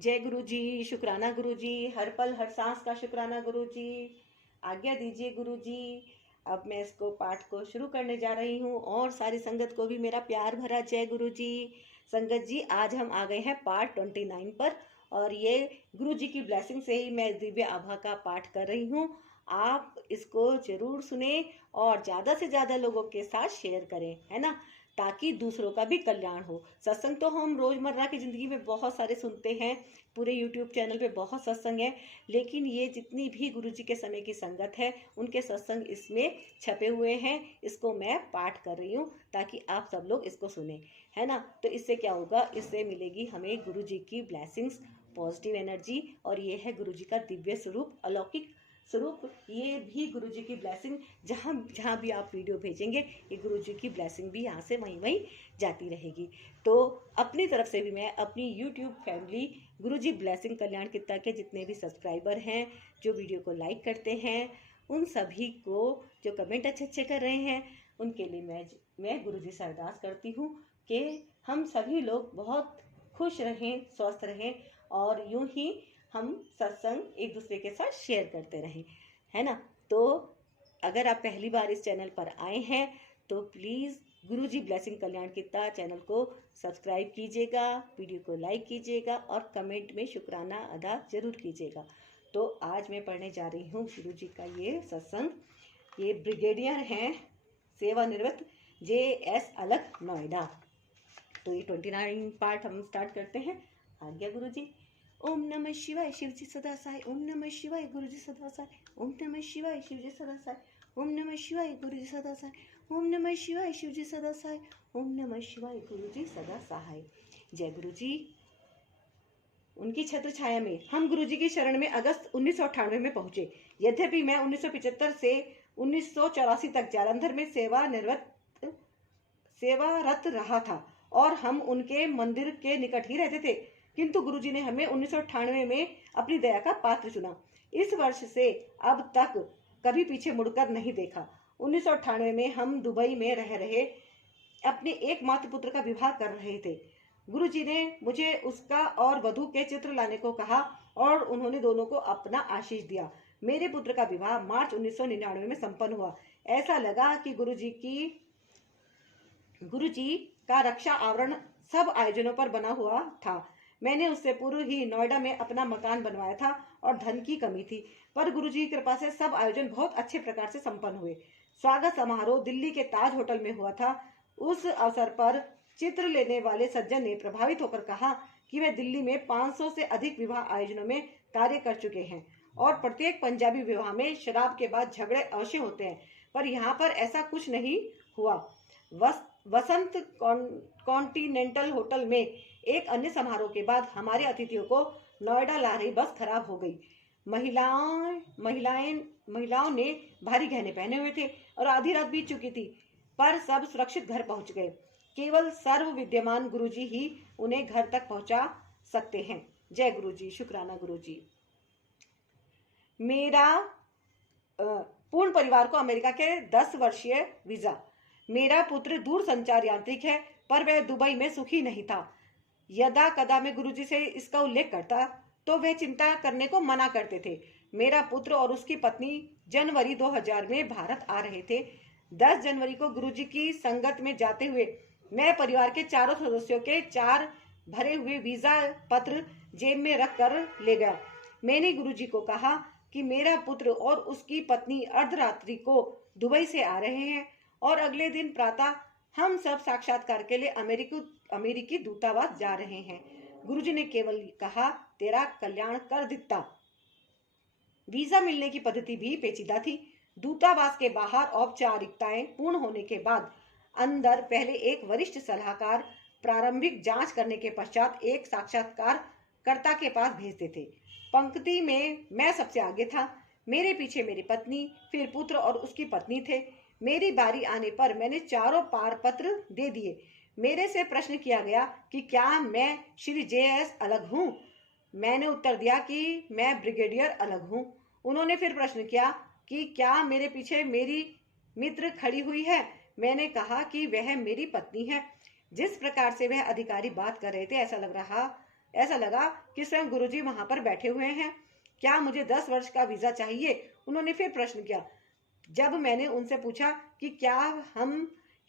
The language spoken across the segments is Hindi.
जय गुरु जी, शुक्राना गुरु जी, हर पल हर सांस का शुक्राना गुरु जी। आज्ञा दीजिए गुरु जी। अब मैं इसको पाठ को शुरू करने जा रही हूँ और सारी संगत को भी मेरा प्यार भरा जय गुरु जी। संगत जी, आज हम आ गए हैं पार्ट 29 पर और ये गुरु जी की ब्लेसिंग से ही मैं दिव्य आभा का पाठ कर रही हूँ। आप इसको जरूर सुने और ज़्यादा से ज़्यादा लोगों के साथ शेयर करें, है ना, ताकि दूसरों का भी कल्याण हो। सत्संग तो हम रोजमर्रा की जिंदगी में बहुत सारे सुनते हैं, पूरे यूट्यूब चैनल पे बहुत सत्संग है, लेकिन ये जितनी भी गुरु जी के समय की संगत है उनके सत्संग इसमें छपे हुए हैं। इसको मैं पाठ कर रही हूँ ताकि आप सब लोग इसको सुने, है ना। तो इससे क्या होगा, इससे मिलेगी हमें गुरु जी की ब्लेसिंग्स, पॉजिटिव एनर्जी, और ये है गुरु जी का दिव्य स्वरूप, अलौकिक स्वरूप। ये भी गुरु जी की ब्लेसिंग, जहाँ जहाँ भी आप वीडियो भेजेंगे ये गुरु जी की ब्लेसिंग भी यहाँ से वहीं जाती रहेगी। तो अपनी तरफ से भी मैं अपनी यूट्यूब फैमिली गुरु जी ब्लेसिंग कल्याण कित्ता के जितने भी सब्सक्राइबर हैं, जो वीडियो को लाइक करते हैं, उन सभी को, जो कमेंट अच्छे अच्छे कर रहे हैं, उनके लिए मैं गुरु जी से अरदास करती हूँ कि हम सभी लोग बहुत खुश रहें, स्वस्थ रहें और यूं ही हम सत्संग एक दूसरे के साथ शेयर करते रहें, है ना। तो अगर आप पहली बार इस चैनल पर आए हैं तो प्लीज़ गुरु जी ब्लेसिंग कल्याण कित्ता चैनल को सब्सक्राइब कीजिएगा, वीडियो को लाइक कीजिएगा और कमेंट में शुक्राना अदा जरूर कीजिएगा। तो आज मैं पढ़ने जा रही हूँ गुरु जी का ये सत्संग। ये ब्रिगेडियर हैं, सेवानिवृत्त JS अलग, नोएडा। तो ये 29 पार्ट हम स्टार्ट करते हैं। आज्ञा गुरु जी। ओम नमः शिवाय शिव जी सदा साई, ओम नमः शिवाय गुरु जी सदा साई, ओम नमः शिवाय शिव जी सदा साई, ओम नमः शिवाय गुरु जी सदा साई, ओम नमः शिवाय शिव जी सदा साई, ओम नमः शिवाय गुरु जी सदा सहाय। जय गुरु जी। उनकी छत्र छाया में हम गुरु जी की शरण में अगस्त 1998 में पहुंचे। यद्यपि मैं 1975 से 1984 तक जालंधर में सेवारत रहा था और हम उनके मंदिर के निकट ही रहते थे, किंतु गुरुजी ने हमें 1998 में अपनी दया का पात्र चुना। इस वर्ष से अब तक कभी पीछे मुड़कर नहीं देखा। 1998 में हम दुबई में रह रहे अपने एकमात्र पुत्र का विवाह कर रहे थे। गुरुजी ने मुझे उसका और वधू के चित्र लाने को कहा और उन्होंने दोनों को अपना आशीष दिया। मेरे पुत्र का विवाह मार्च 1999 में संपन्न हुआ। ऐसा लगा कि गुरुजी का रक्षा आवरण सब आयोजनों पर बना हुआ था। मैंने उससे पूर्व ही नोएडा में अपना मकान बनवाया था और धन की कमी थी, पर गुरुजी की कृपा से सब आयोजन बहुत अच्छे प्रकार से संपन्न हुए। स्वागत समारोह दिल्ली के ताज होटल में हुआ था। उस अवसर पर चित्र लेने वाले सज्जन ने प्रभावित होकर कहा कि वे दिल्ली में 500 से अधिक विवाह आयोजनों में कार्य कर चुके हैं और प्रत्येक पंजाबी विवाह में शराब के बाद झगड़े अवश्य होते हैं, पर यहाँ पर ऐसा कुछ नहीं हुआ। वसंत कॉन्टिनेंटल होटल में एक अन्य समारोह के बाद हमारे अतिथियों को नोएडा ला रही बस खराब हो गई। महिलाओं ने भारी गहने पहने हुए थे और आधी रात बीत चुकी थी, पर सब सुरक्षित घर पहुंच गए। केवल सर्व विद्यमान गुरुजी ही उन्हें घर तक पहुंचा सकते हैं। जय गुरु जी, शुक्राना गुरु जी। मेरा पूर्ण परिवार को अमेरिका के 10 वर्षीय वीजा। मेरा पुत्र दूर संचार यांत्रिक है, पर वह दुबई में सुखी नहीं था। यदा कदा मैं गुरुजी से इसका उल्लेख करता तो वे चिंता करने को मना करते थे। मेरा पुत्र और उसकी पत्नी जनवरी 2000 में भारत आ रहे थे। 10 जनवरी को गुरुजी की संगत में जाते हुए मैं परिवार के चारों सदस्यों के 4 भरे हुए वीजा पत्र जेब में रख कर ले गया। मैंने गुरुजी को कहा कि मेरा पुत्र और उसकी पत्नी अर्धरात्रि को दुबई से आ रहे हैं और अगले दिन प्रातः हम सब साक्षात्कार के लिए अमेरिकी दूतावास जा रहे हैं। गुरुजी ने केवल कहा, तेरा कल्याण कर दिता। वीजा मिलने की पद्धति भी पेचीदा थी। दूतावास के बाहर औपचारिकताएं पूर्ण होने के बाद अंदर पहले एक वरिष्ठ सलाहकार प्रारंभिक जांच करने के पश्चात एक साक्षात्कारकर्ता के पास भेजते थे। पंक्ति में मैं सबसे आगे था। मेरे पीछे मेरी पत्नी, फिर पुत्र और उसकी पत्नी थे। मेरी बारी आने पर मैंने चारों पारपत्र दे दिए। मेरे से प्रश्न किया गया कि क्या मैं श्री JS अलग हूँ। मैंने उत्तर दिया कि मैं ब्रिगेडियर अलग हूँ। उन्होंने फिर प्रश्न किया कि क्या मेरे पीछे मेरी मित्र खड़ी हुई है। मैंने कहा कि वह मेरी पत्नी है। जिस प्रकार से वह अधिकारी बात कर रहे थे ऐसा लग रहा ऐसा लगा कि स्वयं गुरुजी वहां पर बैठे हुए हैं। क्या मुझे 10 वर्ष का वीजा चाहिए? उन्होंने फिर प्रश्न किया। जब मैंने उनसे पूछा कि क्या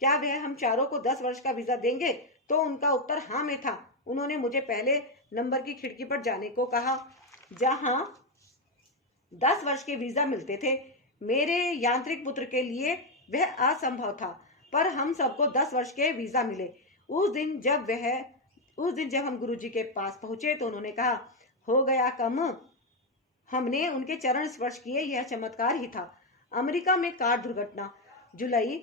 वह हम चारों को 10 वर्ष का वीजा देंगे, तो उनका उत्तर हाँ में था। उन्होंने मुझे पहले नंबर की खिड़की पर जाने को कहा, जहां 10 वर्ष के वीजा मिलते थे। मेरे यांत्रिक पुत्र के लिए वह असंभव था, पर हम सबको 10 वर्ष के वीजा मिले। उस दिन जब हम गुरुजी के पास पहुंचे तो उन्होंने कहा, हो गया कम। हमने उनके चरण स्पर्श किए, यह चमत्कार ही था। अमेरिका में कार दुर्घटना। जुलाई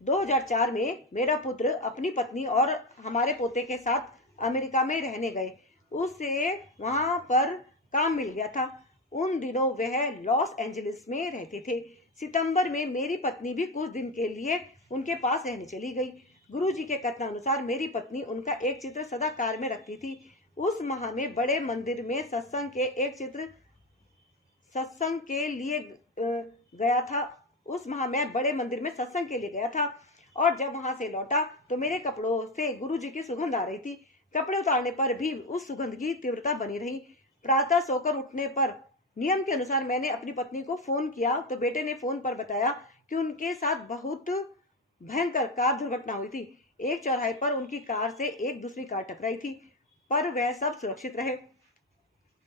2004 में मेरा पुत्र अपनी पत्नी और हमारे पोते के साथ अमेरिका में रहने गए। उसे वहां पर काम मिल गया था। उन दिनों वह लॉस एंजलिस में रहते थे। सितंबर में मेरी पत्नी भी कुछ दिन के लिए उनके पास रहने चली गई। गुरुजी के कथनानुसार मेरी पत्नी उनका एक चित्र सदा कार में रखती थी। उस माह में बड़े मंदिर में सत्संग के लिए गया था। उस माह मैं बड़े मंदिर में सत्संग के लिए गया था, और जब वहां से लौटा तो मेरे कपड़ों से गुरुजी की सुगंध आ रही थी। कपड़े उतारने पर भी उस सुगंध की तीव्रता बनी रही। प्रातः सोकर उठने पर नियम के अनुसार मैंने अपनी पत्नी को फोन किया तो बेटे ने फोन पर बताया कि उनके साथ बहुत भयंकर कार दुर्घटना हुई थी। एक चौराहे पर उनकी कार से एक दूसरी कार टकराई थी, पर वह सब सुरक्षित रहे।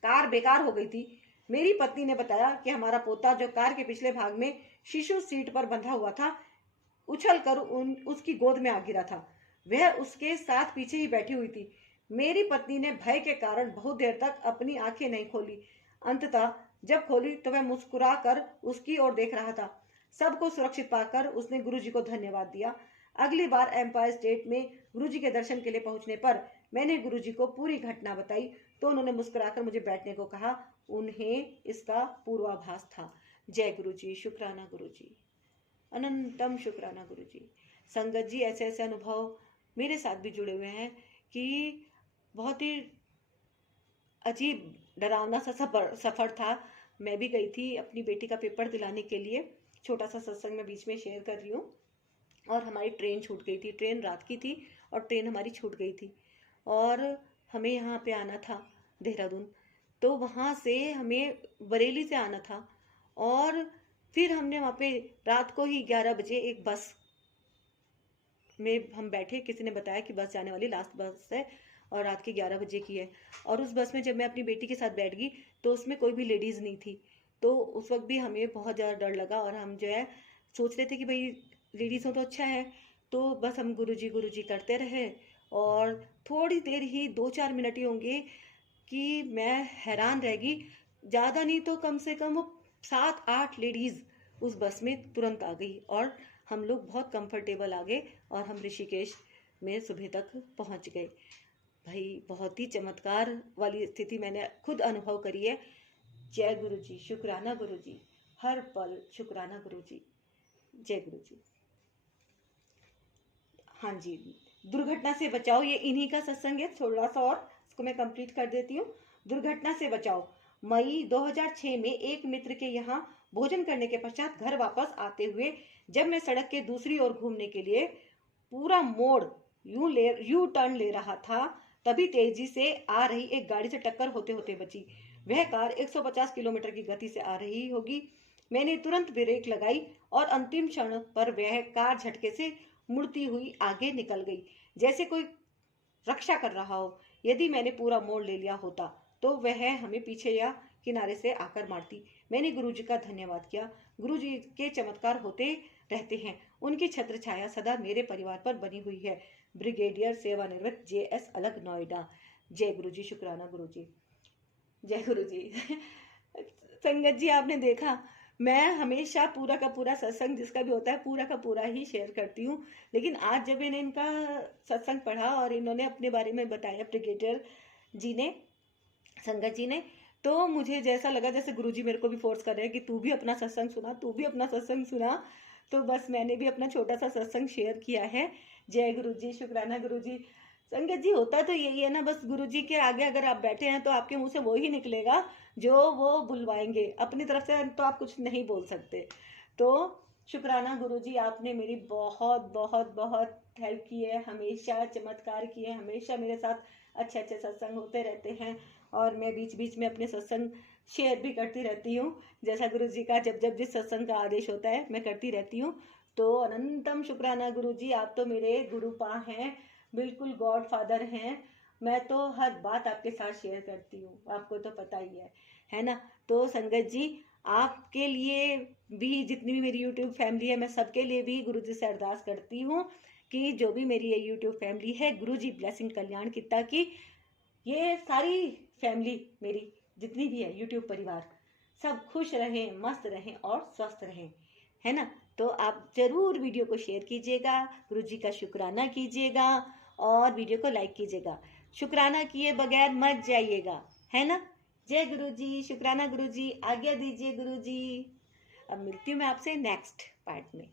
कार बेकार हो गई थी। मेरी पत्नी ने बताया कि हमारा पोता, जो कार के पिछले भाग में शिशु सीट पर बंधा हुआ था, उछलकर उसकी गोद में आ गिरा था। वह उसके साथ पीछे ही बैठी हुई थी। मेरी पत्नी ने भय के कारण बहुत देर तक अपनी आंखें नहीं खोली। अंततः जब खोली तो वह मुस्कुरा कर उसकी ओर देख रहा था। सबको सुरक्षित पाकर उसने गुरुजी को धन्यवाद दिया। अगली बार एम्पायर स्टेट में गुरुजी के दर्शन के लिए पहुंचने पर मैंने गुरुजी को पूरी घटना बताई तो उन्होंने मुस्कुराकर मुझे बैठने को कहा। उन्हें इसका पूर्वाभास था। जय गुरुजी, शुक्राना गुरुजी, अनंतम शुक्राना गुरुजी। संगत जी, ऐसे ऐसे अनुभव मेरे साथ भी जुड़े हुए हैं कि बहुत ही अजीब डरावना सा सफर था। मैं भी गई थी अपनी बेटी का पेपर दिलाने के लिए। छोटा सा सत्संग मैं बीच में शेयर कर रही हूँ। और हमारी ट्रेन छूट गई थी। ट्रेन रात की थी और ट्रेन हमारी छूट गई थी, और हमें यहाँ पे आना था देहरादून। तो वहाँ से हमें बरेली से आना था, और फिर हमने वहाँ पे रात को ही 11 बजे एक बस में हम बैठे। किसी ने बताया कि बस जाने वाली लास्ट बस है और रात के 11 बजे की है। और उस बस में जब मैं अपनी बेटी के साथ बैठ गई तो उसमें कोई भी लेडीज़ नहीं थी। तो उस वक्त भी हमें बहुत ज़्यादा डर लगा, और हम जो है सोच रहे थे कि भाई लेडीज़ हो तो अच्छा है। तो बस हम गुरुजी गुरुजी करते रहे, और थोड़ी देर ही 2-4 मिनट ही होंगे कि मैं हैरान रह गई। ज़्यादा नहीं तो कम से कम 7-8 लेडीज़ उस बस में तुरंत आ गई, और हम लोग बहुत कंफर्टेबल आ गए, और हम ऋषिकेश में सुबह तक पहुंच गए। भाई बहुत ही चमत्कार वाली स्थिति मैंने खुद अनुभव करी है। जय गुरुजी, शुक्राना गुरुजी, हर पल शुक्राना गुरुजी। जय गुरुजी। हाँ जी, दुर्घटना से बचाओ, ये इन्हीं का सत्संग है। थोड़ा सा और इसको मैं कंप्लीट कर देती हूँ। दुर्घटना से बचाओ। मई 2006 में एक मित्र के यहाँ भोजन करने के पश्चात घर वापस आते हुए जब मैं सड़क के दूसरी ओर घूमने के लिए पूरा मोड़ यू टर्न ले रहा था, तभी तेजी से आ रही एक गाड़ी से टक्कर होते होते बची। वह कार 150 किलोमीटर की गति से आ रही होगी। मैंने तुरंत ब्रेक लगाई और अंतिम क्षण पर वह कार झटके से मुड़ती हुई आगे निकल गई, जैसे कोई रक्षा कर रहा हो। यदि मैंने पूरा मोड़ ले लिया होता तो वह हमें पीछे या किनारे से आकर मारती। मैंने गुरुजी का धन्यवाद किया। गुरुजी के चमत्कार होते रहते हैं। उनकी छत्र छाया सदा मेरे परिवार पर बनी हुई है। ब्रिगेडियर सेवानिवृत्त JS अलग, नोएडा। जय गुरुजी, शुक्राना गुरुजी। जय गुरुजी। संगत जी, आपने देखा मैं हमेशा पूरा का पूरा सत्संग जिसका भी होता है पूरा का पूरा ही शेयर करती हूँ, लेकिन आज जब मैंने इनका सत्संग पढ़ा और इन्होंने अपने बारे में बताया, ब्रिगेडियर जी ने, संगत जी ने, तो मुझे जैसा लगा जैसे गुरुजी मेरे को भी फोर्स कर रहे हैं कि तू भी अपना सत्संग सुना, तू भी अपना सत्संग सुना। तो बस मैंने भी अपना छोटा सा सत्संग शेयर किया है। जय गुरुजी, शुक्राना गुरुजी। संगत जी, होता तो यही है ना, बस गुरुजी के आगे अगर आप बैठे हैं तो आपके मुंह से वो ही निकलेगा जो वो बुलवाएंगे। अपनी तरफ से तो आप कुछ नहीं बोल सकते। तो शुक्राना गुरुजी, आपने मेरी बहुत बहुत बहुत हेल्प की है, हमेशा चमत्कार किए, हमेशा मेरे साथ अच्छे अच्छे सत्संग होते रहते हैं और मैं बीच बीच में अपने सत्संग शेयर भी करती रहती हूँ। जैसा गुरुजी का जब जब जिस सत्संग का आदेश होता है मैं करती रहती हूँ। तो अनंतम शुक्राना गुरुजी, आप तो मेरे गुरुपा हैं, बिल्कुल गॉड फादर हैं। मैं तो हर बात आपके साथ शेयर करती हूँ, आपको तो पता ही है ना। तो संगत जी, आपके लिए भी, जितनी भी मेरी यूट्यूब फैमिली है, मैं सबके लिए भी गुरु जी से अरदास करती हूँ कि जो भी मेरी ये यूट्यूब फैमिली है, गुरु जी ब्लेसिंग कल्याण किता की ये सारी फैमिली मेरी जितनी भी है यूट्यूब परिवार, सब खुश रहें, मस्त रहें और स्वस्थ रहें, है ना। तो आप जरूर वीडियो को शेयर कीजिएगा, गुरु जी का शुक्राना कीजिएगा और वीडियो को लाइक कीजिएगा। शुक्राना किए बगैर मत जाइएगा, है ना। जय गुरु जी, शुक्राना गुरु जी, आज्ञा दीजिए गुरु जी। अब मिलती हूँ मैं आपसे नेक्स्ट पार्ट में।